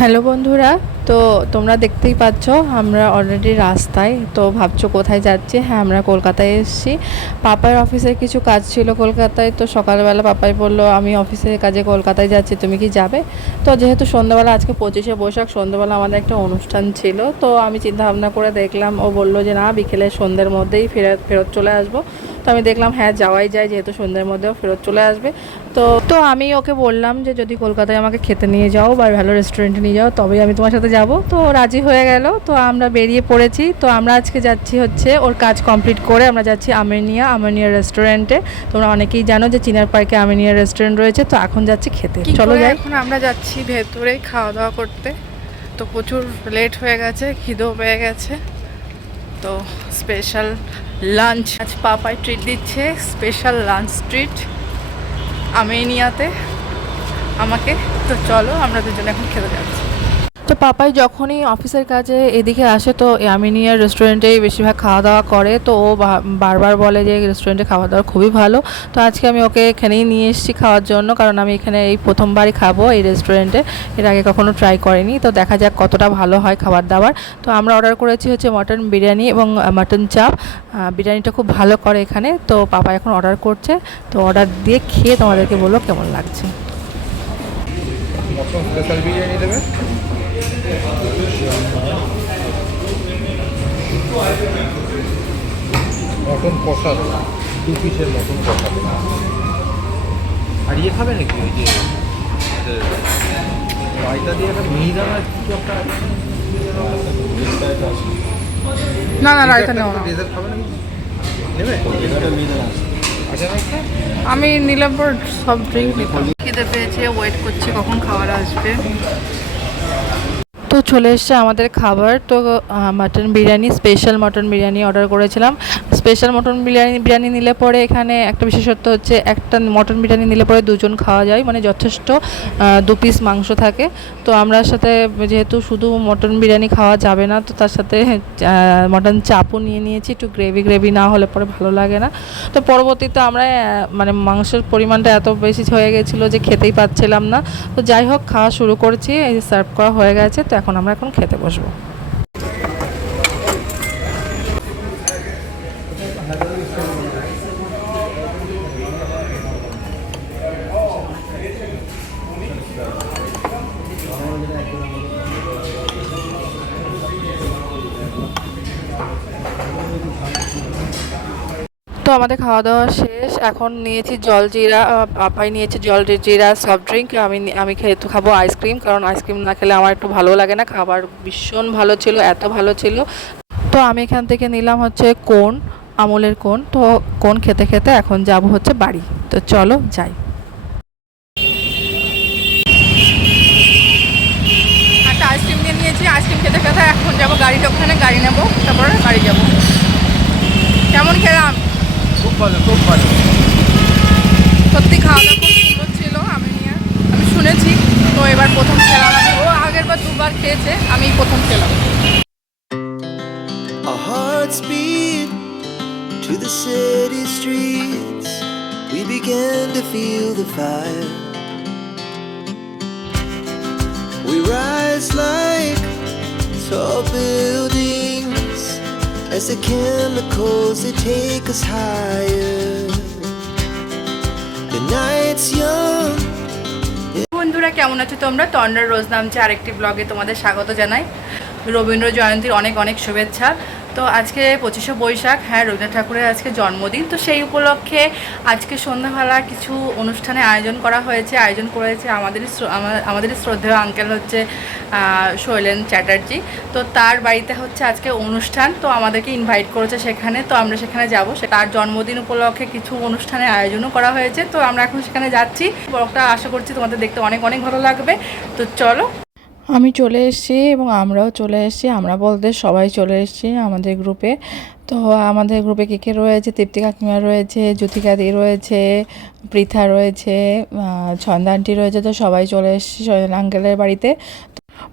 Hello বন্ধুরা, তো তোমরা দেখতেই পাচ্ছ আমরা অলরেডি রাস্তায়। তো ভাবছো কোথায় যাচ্ছি? হ্যাঁ, আমরা কলকাতায় এসেছি। পাপার অফিসের কিছু কাজ ছিল কলকাতায়। তো সকালবেলা পাপাই বললো আমি অফিসের কাজে কলকাতায় যাচ্ছি, তুমি কি যাবে? তো যেহেতু সন্ধ্যাবেলা আজকে 25শে বৈশাখ, সন্ধ্যাবেলা আমাদের একটা অনুষ্ঠান ছিল। তো আমি চিন্তা ভাবনা করে দেখলাম, ও বললো যে না, বিকেলে সন্ধ্যের মধ্যেই ফেরত চলে আসবো। তো আমি দেখলাম হ্যাঁ, যাওয়াই যায়, যেহেতু সন্ধ্যের মধ্যেও ফেরত চলে আসবে। তো তো আমি ওকে বললাম যে যদি কলকাতায় আমাকে খেতে নিয়ে যাও বা ভালো রেস্টুরেন্টে নিয়ে যাও, তবেই আমি তোমার সাথে যাব। তো ও রাজি হয়ে গেল। তো আমরা বেরিয়ে পড়েছি। তো আমরা আজকে যাচ্ছি হচ্ছে ওর কাজ কমপ্লিট করে আমরা যাচ্ছি আমিনিয়া রেস্টুরেন্টে। তোমরা অনেকেই জানো যে চিনার পার্কে আমিনিয়া রেস্টুরেন্ট রয়েছে। তো এখন যাচ্ছি খেতে, চলো যাই। এখন আমরা যাচ্ছি ভেতরে খাওয়া দাওয়া করতে। তো প্রচুর লেট হয়ে গেছে, খিদেও পেয়ে গেছে। তো স্পেশাল লাঞ্চ আজ পাপাই ট্রিট দিচ্ছে, স্পেশাল লাঞ্চ ট্রিট আমিনিয়াতে আমাকে। তো চলো আমরা দুজনে এখন খেতে যাচ্ছি। তো পাপাই যখনই অফিসের কাজে এদিকে আসে, তো আমিনিয়ার রেস্টুরেন্টেই বেশিরভাগ খাওয়া দাওয়া করে। তো ও বারবার বলে যে রেস্টুরেন্টে খাওয়া দাওয়া খুবই ভালো। তো আজকে আমি ওকে এখানেই নিয়ে এসেছি খাওয়ার জন্য, কারণ আমি এখানে এই প্রথমবারই খাবো এই রেস্টুরেন্টে। এর আগে কখনো ট্রাই করিনি। তো দেখা যাক কতটা ভালো হয় খাবার দাবার। তো আমরা অর্ডার করেছি হচ্ছে মটন বিরিয়ানি এবং মটন চাপ। বিরিয়ানিটা খুব ভালো করে এখানে। তো পাপা এখন অর্ডার করছে। তো অর্ডার দিয়ে খেয়ে তোমাদেরকে বলো কেমন লাগছে। মটন স্পেশাল বিরিয়ানি দেবে, মটন কষা 2 পিসের মটন কষা দেবে। আর ইয়ে খাবে নাকি ওই যে রায়তা দিয়ে একটা মিহিদানা কিছু একটা আছে? না না, রায়তা নেও না। ডেজার্ট খাবে নাকি? নেবে? আচ্ছা না, আমি নিলাম পর সব ড্রিঙ্ক নিতাম। খিদে পেয়েছে, ওয়েট করছি কখন খাবার আসবে। তো চলে এসছে আমাদের খাবার। তো mutton biryani, special mutton biryani order করেছিলাম। স্পেশাল মটন বিরিয়ানি নিলে পরে এখানে একটা বিশেষত্ব হচ্ছে, একটা মটন বিরিয়ানি নিলে পরে দুজন খাওয়া যায়, মানে যথেষ্ট 2 পিস মাংস থাকে। তো আমরা সাথে যেহেতু শুধু মটন বিরিয়ানি খাওয়া যাবে না, তো তার সাথে মটন চাপও নিয়ে নিয়েছি। একটু গ্রেভি না হলে পরে ভালো লাগে না। তো পরবর্তীতে আমরা মানে মাংসের পরিমাণটা এত বেশি হয়ে গেছিলো যে খেতেই পাচ্ছিলাম না। তো যাই হোক, খাওয়া শুরু করছি, এই সার্ভ করা হয়ে গেছে। তো এখন আমরা খেতে বসবো। তো আমাদের খাওয়া দাওয়া শেষ। এখন নিয়েছি জলজিরা, পাপাই নিয়েছে জলজিরা সফট ড্রিঙ্ক। আমি খেতে খাবো আইসক্রিম, কারণ আইসক্রিম না খেলে আমার একটু ভালো লাগে না। খাবার ভীষণ ভালো ছিল, এত ভালো ছিল। তো আমি এখান থেকে নিলাম হচ্ছে কোন, আমুলের কোন। তো কোন খেতে খেতে এখন যাব হচ্ছে বাড়ি। তো চলো যাই। একটা আইসক্রিম নিয়ে নিয়েছি, আইসক্রিম খেতে খেতে এখন যাবো গাড়িটা, ওখানে গাড়ি নেবো, তারপরে বাড়ি যাবো। কেমন খেলাম? খুব ভালো, খুব ভালো। সত্যি খাওয়া দাওয়া খুব সুন্দর ছিল। আমি শুনেছি। তো এবার প্রথম খেলাম আমি। ও আগের বার 2বার খেয়েছে, আমি প্রথম খেলাম। Our hearts beat to the city streets. We began to feel the fire. We rise like tall buildings as the chemicals they take us higher. The night's young. বন্ধুরা, কেমন আছো তোমরা? তন্ডার রোজ নামছে আরেকটি ব্লগে তোমাদের স্বাগত জানাই। রবীন্দ্র জয়ন্তীর অনেক অনেক শুভেচ্ছা। তো আজকে 25শে বৈশাখ, হ্যাঁ, রবীন্দ্রনাথ ঠাকুরের আজকে জন্মদিন। তো সেই উপলক্ষে আজকে সন্ধ্যাবেলা কিছু অনুষ্ঠানে আয়োজন করা হয়েছে। আয়োজন করেছে আমাদেরই শ্রদ্ধেয় আঙ্কেল হচ্ছে শৈলেন চ্যাটার্জি। তো তার বাড়িতে হচ্ছে আজকে অনুষ্ঠান। তো আমাদেরকে ইনভাইট করেছে সেখানে। তো আমরা সেখানে যাবো। তার জন্মদিন উপলক্ষে কিছু অনুষ্ঠানের আয়োজনও করা হয়েছে। তো আমরা এখন সেখানে যাচ্ছি। ব্লগটা আশা করছি তোমাদের দেখতে অনেক অনেক ভালো লাগবে। তো চলো। আমি চলে এসেছি এবং আমরাও চলে এসেছি। আমরা বলতে সবাই চলে এসেছি আমাদের গ্রুপে। তো আমাদের গ্রুপে কে রয়েছে? তৃপ্তি কাকিমা রয়েছে, জ্যোতিকাদি রয়েছে, পৃথা রয়েছে, ছন্দা আন্টি রয়েছে। তো সবাই চলে এসেছি শৈলেন আঙ্কেলের বাড়িতে।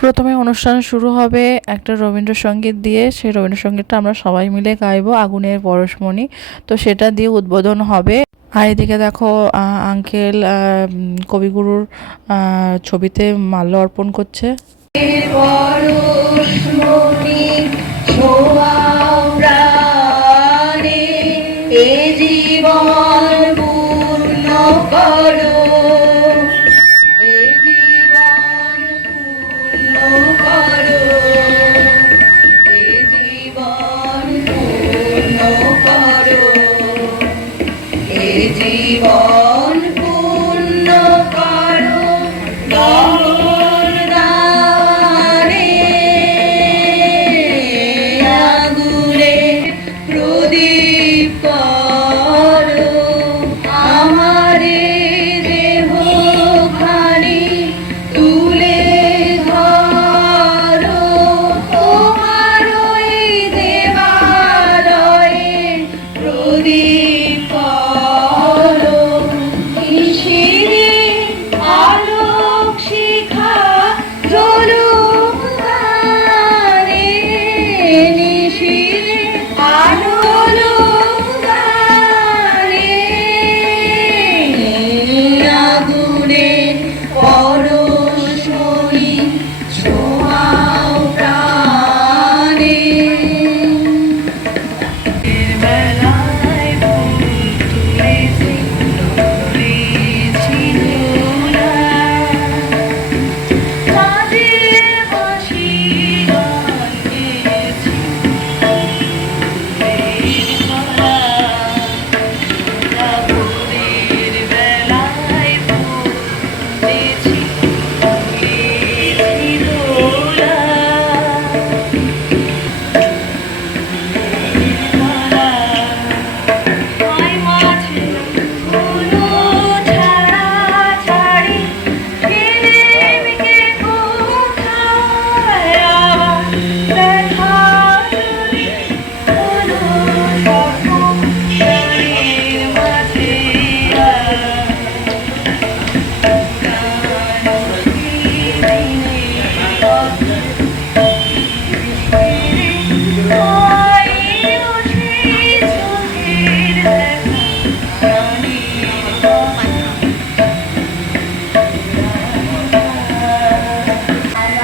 প্রথমে অনুষ্ঠান শুরু হবে একটা রবীন্দ্রসঙ্গীত দিয়ে। সেই রবীন্দ্রসঙ্গীতটা আমরা সবাই মিলে গাইবো, আগুনের পরশমণি। তো সেটা দিয়ে উদ্বোধন হবে। আর এদিকে দেখো আঙ্কেল কবিগুরুর ছবিতে মাল্য অর্পণ করছে। পরশমণি ছোঁয়াও প্রাণে, এ জীবন পূর্ণ করো, এ জীবন পূর্ণ করো, এ জীবন পূর্ণ করো, এ জীবন পূর্ণ করো, গগন দানে আগুনে প্রদীপ করো, আমারে দেহখানি তুলে ধরো, তোমার ওই দেবালয়ে প্রদীপ করো, নিশিরে আলোক শিখা জ্বলুক গানে, নিশিরে আলোক গানে, আগুনে পরশমণি ছোঁয়াও প্রাণে। বেলায় ফুল তুলেছি, তুলেছি দোলা, কাঁধের বাঁশি গান গেয়েছি, ফুলের মালা, ভোরের বেলায় ফুল তুলেছি, তুলেছি দোলা, মালা মাই মাঝে কোনো ছাড়াছাড়ি, প্রেমকে কোথায় আবার দেখা যদি কোনো স্বপ্নের মাঝে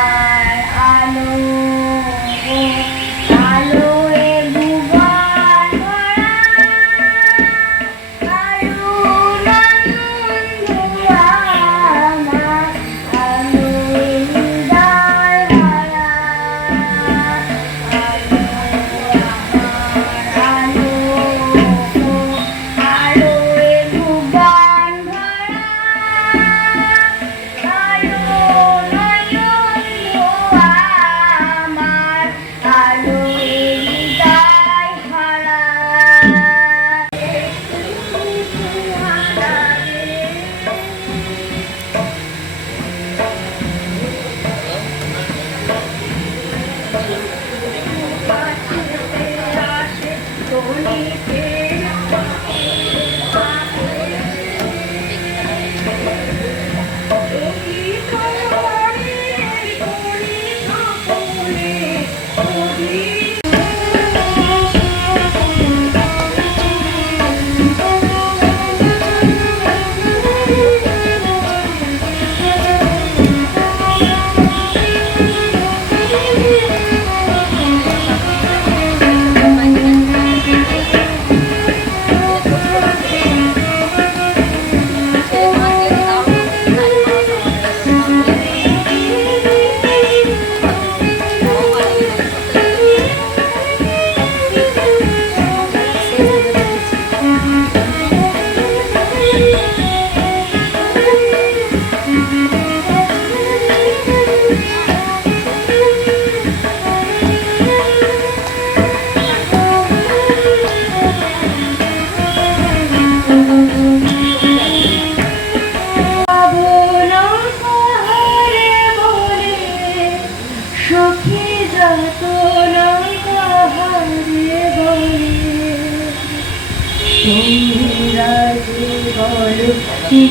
আমার আলো আলোয় ভুবন ভরা, আলোর আনন্দ আমার, আলোয় হৃদয় ভরা, আলো আমার আলোয় ভুবন ভরা, আমার আলোয় হৃদয় ভরা।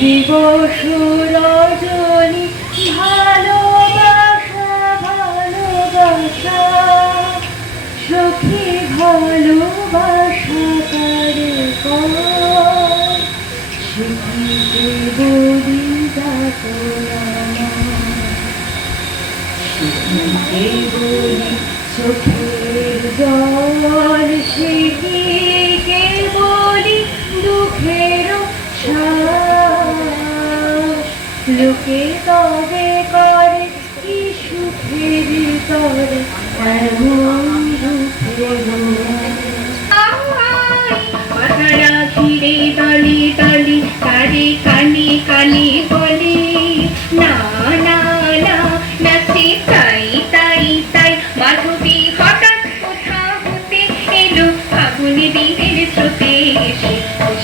দিবস রজনী ভালোবাসা ভালোবাসা সখী ভালোবাসা করে সখীকে বলি ডাকো কে বলি চোখের জল সে কি কে বলি দুঃখের শ্বাস লোকে তবে করে কি সুখের তরে এমন দুঃখের পাহারা ঘিরে দলে দলে তারে কানে কানে বলে না না না নাচে তাই তাই তাই মাধবী হঠাৎ কোথা হতে এলো ফাগুনে দিনের স্রোতে এসে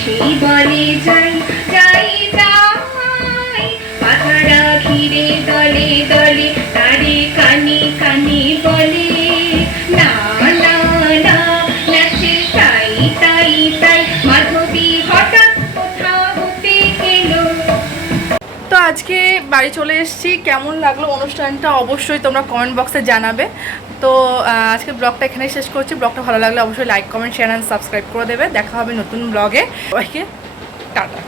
সেই বলে যাই যাই যাই পাহারা ঘিরে দলে দলে তারে কানে কানে বলে না না না নাচে তাই তাই তাই মাধবী হঠাৎ কোথা হতে এলো। তো আজকে বাড়ি চলে এসেছি, কেমন লাগলো অনুষ্ঠানটা অবশ্যই তোমরা কমেন্ট বক্সে জানাবে। তো আজকে ব্লগটা এখানেই শেষ করছি। ব্লগটা ভালো লাগলে অবশ্যই like comment share and subscribe করে দেবে। দেখা হবে নতুন ব্লগে। সবাইকে টাটা।